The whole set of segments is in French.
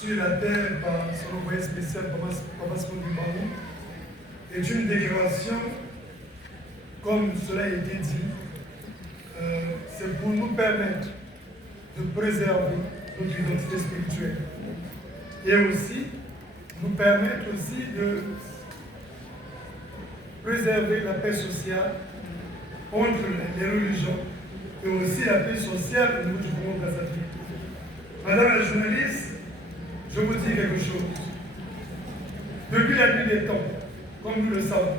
Sur la terre par son envoyé spécial Papa Simon Kimbangu est une déclaration, comme cela a été dit, c'est pour nous permettre de préserver notre identité spirituelle et aussi nous permettre aussi de préserver la paix sociale entre les religions et aussi la paix sociale au niveau du Congo Brazzaville. Madame la journaliste, je vous dis quelque chose. Depuis la nuit des temps, comme nous le savons,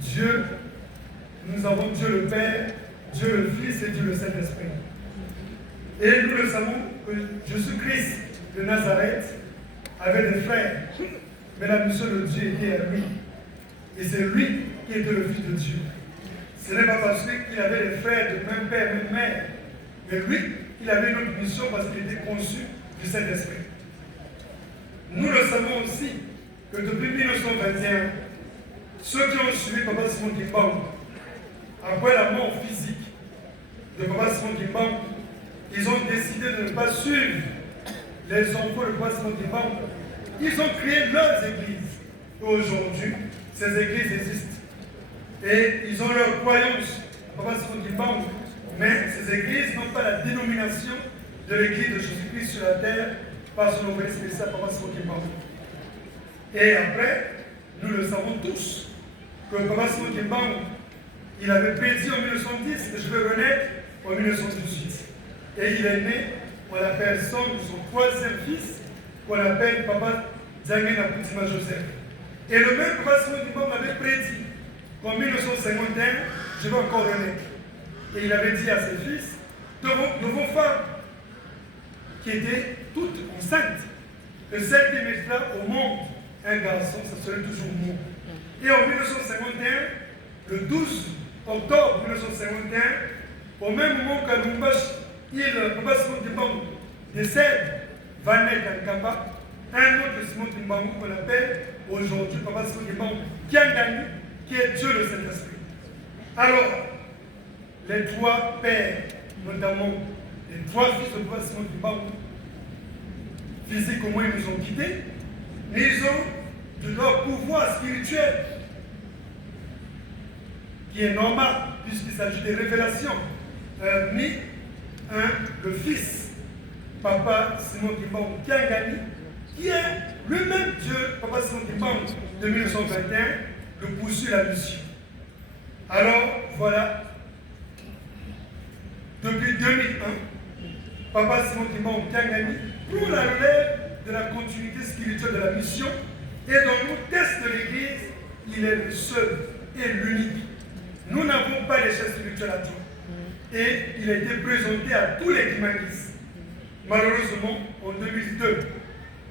Dieu, nous avons Dieu le Père, Dieu le Fils et Dieu le Saint-Esprit. Et nous le savons que Jésus-Christ de Nazareth avait des frères, mais la mission de Dieu était à lui. Et c'est lui qui était le Fils de Dieu. Ce n'est pas parce qu'il avait des frères de même père, même mère, mais lui, il avait une autre mission parce qu'il était conçu du Saint-Esprit. Nous le savons aussi que depuis 1921, ceux qui ont suivi Papa Simon Kimbangu, après la mort physique de Papa Simon Kimbangu, ils ont décidé de ne pas suivre les enfants de Papa Simon Kimbangu. Ils ont créé leurs églises. Et aujourd'hui, ces églises existent. Et ils ont leur croyance, Papa Simon Kimbangu. Mais ces églises n'ont pas la dénomination de l'église de Jésus-Christ sur la terre par son envoyé spécial Papa Simon Kimbangu. Et après, nous le savons tous, que Papa Simon Kimbangu, il avait prédit en 1910 que je vais renaître en 1918. Et il est né en la personne de son troisième fils, qu'on appelle Papa Djangé Nakutima Joseph. Et le même Papa Simon Kimbangu avait prédit qu'en 1951, je vais encore renaître. Et il avait dit à ses fils, de vos femmes, qui étaient toutes enceintes, que celle qui mettra au monde un garçon, ça serait toujours moi. Et en 1951, le 12 octobre 1951, au même moment que Papa Simon Kimbangu décède, va naître à Kamba, un autre Simon Kimbangu qu'on appelle aujourd'hui Papa Simon Kimbangu Kiangani, qui est Dieu le Saint-Esprit. Alors, les trois pères, notamment les trois fils de Papa Simon Kimbangu, physiquement ils nous ont quittés, mais ils ont de leur pouvoir spirituel, qui est normal, puisqu'il s'agit des révélations, mis le fils, Papa Simon Kimbangu Kiangani, qui est lui-même Dieu, Papa Simon Kimbangu de 1921, le poursuit la mission. Alors, voilà. Depuis 2001, Papa Simon Kimbangu Kiangani prend la relève de la continuité spirituelle de la mission et dans nos tests de l'Église, il est le seul et l'unique. Nous n'avons pas l'échelle spirituelle à tout. Et il a été présenté à tous les Kimanguis. Malheureusement, en 2002,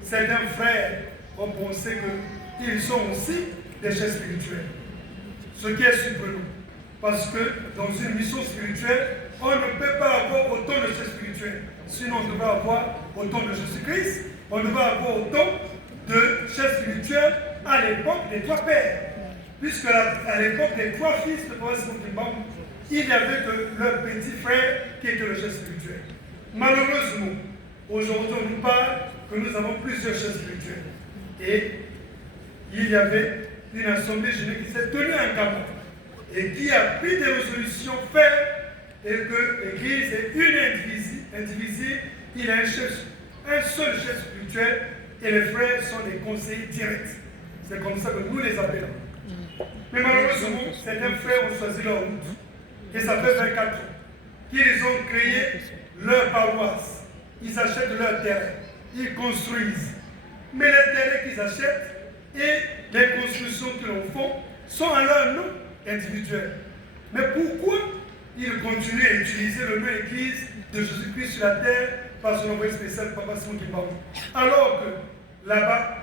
certains frères ont pensé qu'ils sont aussi des chefs spirituels. Ce qui est surprenant. Parce que dans une mission spirituelle, on ne peut pas avoir autant de chefs spirituels. Sinon, on devrait avoir autant de Jésus-Christ, on devrait avoir autant de chefs spirituels à l'époque des trois pères. Puisque à l'époque des trois fils de Papa Simon Kimbangu, il n'y avait que leur petit frère qui était le chef spirituel. Malheureusement, aujourd'hui, on nous parle que nous avons plusieurs chefs spirituels. Et il y avait une assemblée générale qui s'est tenue à Kamba et qui a pris des résolutions fermes et que l'Église est une indivisible. Il y a un seul chef spirituel et les frères sont des conseillers directs. C'est comme ça que nous les appelons. Mais malheureusement, certains frères ont choisi leur route. Et ça fait 24 ans qu'ils ont créé leur paroisse. Ils achètent leur terrain. Ils construisent. Mais les terrains qu'ils achètent et les constructions qu'ils en font sont à leur nom individuel. Mais pourquoi ils continuent à utiliser le nom Église de Jésus-Christ sur la terre par son envoyé spécial Papa Simon Kimbangu? Alors que là-bas,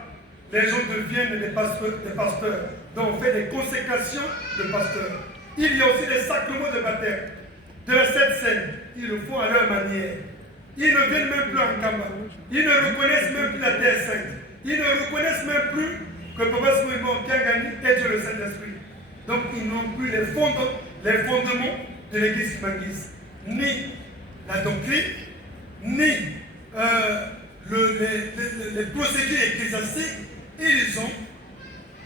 les gens deviennent des pasteurs, donc on fait des consécrations de pasteurs. Il y a aussi des sacrements de baptême. De la Sainte Seine, ils le font à leur manière. Ils ne viennent même plus en Kamba. Ils ne reconnaissent même plus la terre sainte. Ils ne reconnaissent même plus que Papa Simon Kimbangu Kiangani est Dieu le Saint-Esprit. Donc ils n'ont plus les fondements de l'Église kimanguiste. Ni la doctrine, ni les procédures ecclésiastiques, ils ont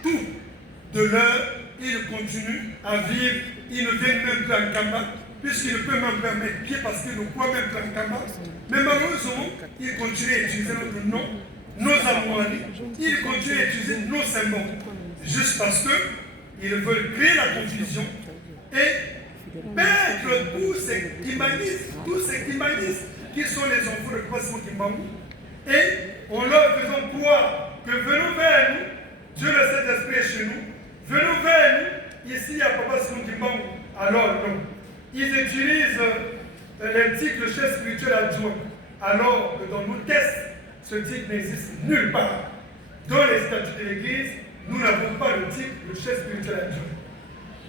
tout de leur, ils continuent à vivre, ils ne viennent même plus en Kamba, puisqu'ils ne peuvent même pas mettre pied parce qu'ils ne croient même plus en Kamba. Mais malheureusement, ils continuent à utiliser notre nom, nos amoureux, ils continuent à utiliser nos symboles, juste parce qu'ils veulent créer la confusion et perdre tous ces Kimbanistes qui sont les enfants de Croissant Kimbamou, et en leur faisant croire que venons vers nous, Dieu le Saint-Esprit est chez nous, venons vers nous, ici à Papa Simon Kimbamou. Alors non, ils utilisent les titres de chef spirituel adjoint, alors que dans nos tests, ce titre n'existe nulle part. Dans les statuts de l'Église, nous n'avons pas le titre de chef spirituel adjoint.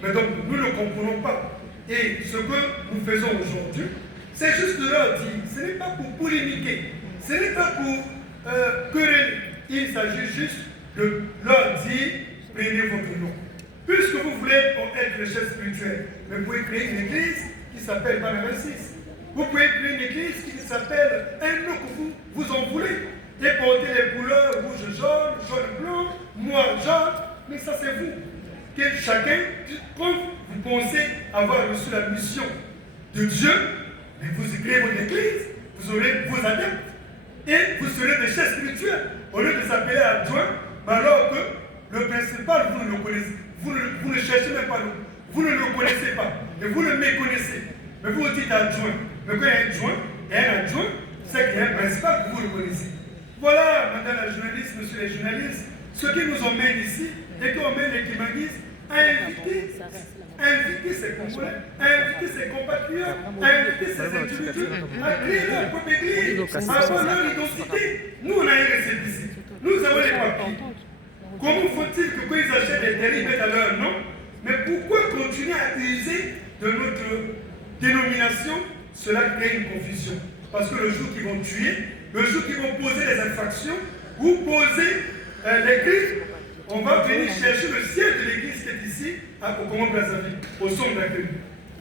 Mais donc, nous ne comprenons pas. Et ce que nous faisons aujourd'hui, c'est juste de leur dire, ce n'est pas pour polémiquer, ce n'est pas pour quereller. Il s'agit juste de leur dire, prenez votre nom. Puisque vous voulez être le chef spirituel, mais vous pouvez créer une église qui s'appelle Barnabas 6. Vous pouvez créer une église qui s'appelle un nom que vous en voulez. Et porter les couleurs rouge, jaune, jaune, blanc, noir, jaune. Mais ça, c'est vous. Que chacun, quand vous pensez avoir reçu la mission de Dieu, mais vous créez votre église, vous aurez vos adeptes. Et vous serez des chefs spirituels. Au lieu de s'appeler adjoint, alors que le principal, vous ne le connaissez. Vous ne cherchez même pas, vous ne le connaissez pas. Et vous le méconnaissez. Mais vous dites adjoint. Mais quand il y a un adjoint, c'est qu'il y a un principal que vous le connaissez. Voilà, madame la journaliste, monsieur les journalistes, ce qui nous emmène ici, et qui emmène les Kimangis à inviter ses Congolais, à inviter ses compatriotes, à inviter ses individus, à créer leur propre église, à avoir leur identité. Nous, on a une recette ici. Nous avons les papiers. Comment faut-il que quand ils achètent des terres, ils mettent à leur nom? Mais pourquoi continuer à user de notre dénomination? Cela crée une confusion. Parce que le jour qu'ils vont tuer, le jour qu'ils vont poser les infractions ou poser les crimes, on va venir chercher le ciel de l'église qui est ici, à Congo-Brazzaville, au son de la crème.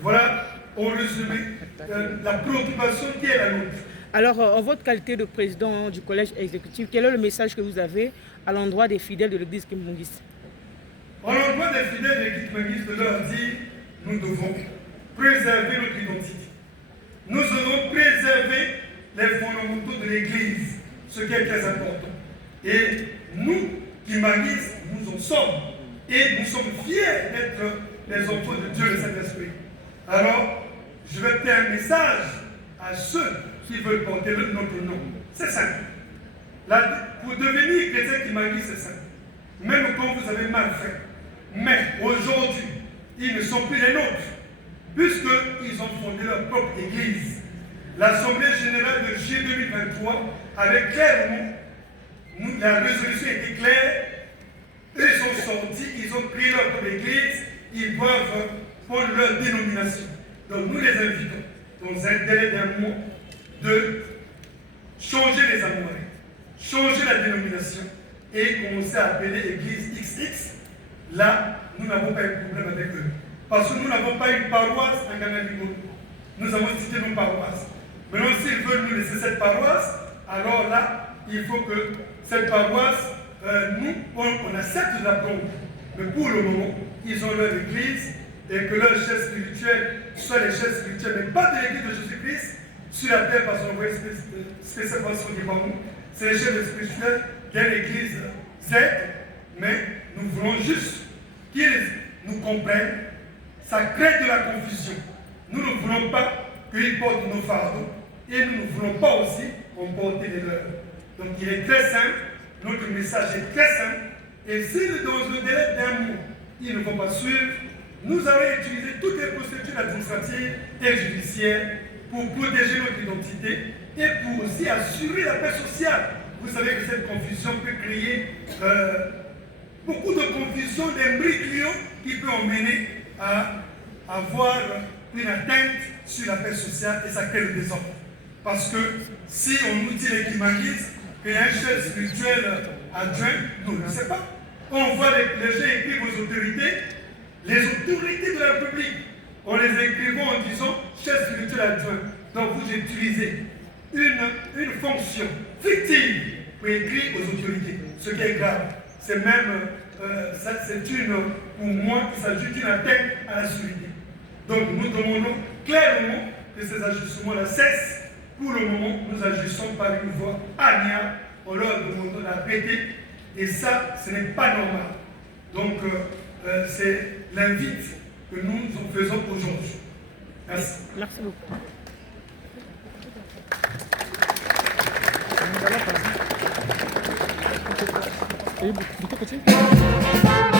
Voilà, en résumé, la préoccupation qui est la nôtre. Alors, en votre qualité de président du collège exécutif, quel est le message que vous avez à l'endroit des fidèles de l'église Kimbungis? À l'endroit des fidèles de l'église Kimbungis, de leur dire, nous devons préserver notre identité. Nous devons préserver les fondamentaux de l'église, ce qui est très important. Et nous, Kimbungis, nous en sommes. Et nous sommes fiers d'être les enfants de Dieu le Saint-Esprit. Alors, je vais faire un message à ceux qui veulent porter notre nom. C'est simple. Pour devenir chrétien Kimbungis, c'est simple. Même quand vous avez mal fait. Mais aujourd'hui, ils ne sont plus les nôtres, puisqu'ils ont fondé leur propre église. L'Assemblée générale de juillet 2023 avait clairement, la résolution était claire, ils sont sortis, ils ont pris leur propre église, ils doivent prendre leur dénomination. Donc nous les invitons, dans un délai d'un mois, de changer les amoureux, changer la dénomination et commencer à appeler Église XX. Là, nous n'avons pas de problème avec eux. Parce que nous n'avons pas une paroisse en Ghana-Ligo. Nous avons cité nos paroisses. Maintenant, s'ils veulent nous laisser cette paroisse, alors là, il faut que cette paroisse, nous, on accepte de la prendre. Mais pour le moment, ils ont leur église et que leur chef spirituel soit les chefs spirituels, mais pas de l'église de Jésus-Christ sur la terre, parce qu'on voit spécialement sur du Bamou. C'est les chefs spirituels qui est l'église Z, mais nous voulons juste qu'ils nous comprennent. Ça crée de la confusion. Nous ne voulons pas qu'ils portent nos fardeaux et nous ne voulons pas aussi qu'on porte les leurs. Donc il est très simple, notre message est très simple, et si dans le délai d'un mois, ils ne vont pas suivre, nous allons utiliser toutes les procédures administratives et judiciaires pour protéger notre identité et pour aussi assurer la paix sociale. Vous savez que cette confusion peut créer beaucoup de confusion, d'imbrication qui peut emmener à avoir une atteinte sur la paix sociale et ça crée le désordre. Parce que si on nous dit les Kimangis qu'il y a un chef spirituel adjoint, nous ne le savons pas. On voit les gens écrivent aux autorités, les autorités de la République, on les écrivait en disant chef spirituel adjoint. Donc vous utilisez une fonction fictive pour écrire aux autorités, ce qui est grave. C'est même, pour moi, il s'agit d'une atteinte à la sécurité. Donc nous demandons clairement que ces ajustements-là cessent. Pour le moment, nous agissons par une voie amiable, on leur demande d'arrêter, et ça, ce n'est pas normal. Donc, c'est l'invite que nous faisons aujourd'hui. Merci. Merci beaucoup. Vous allez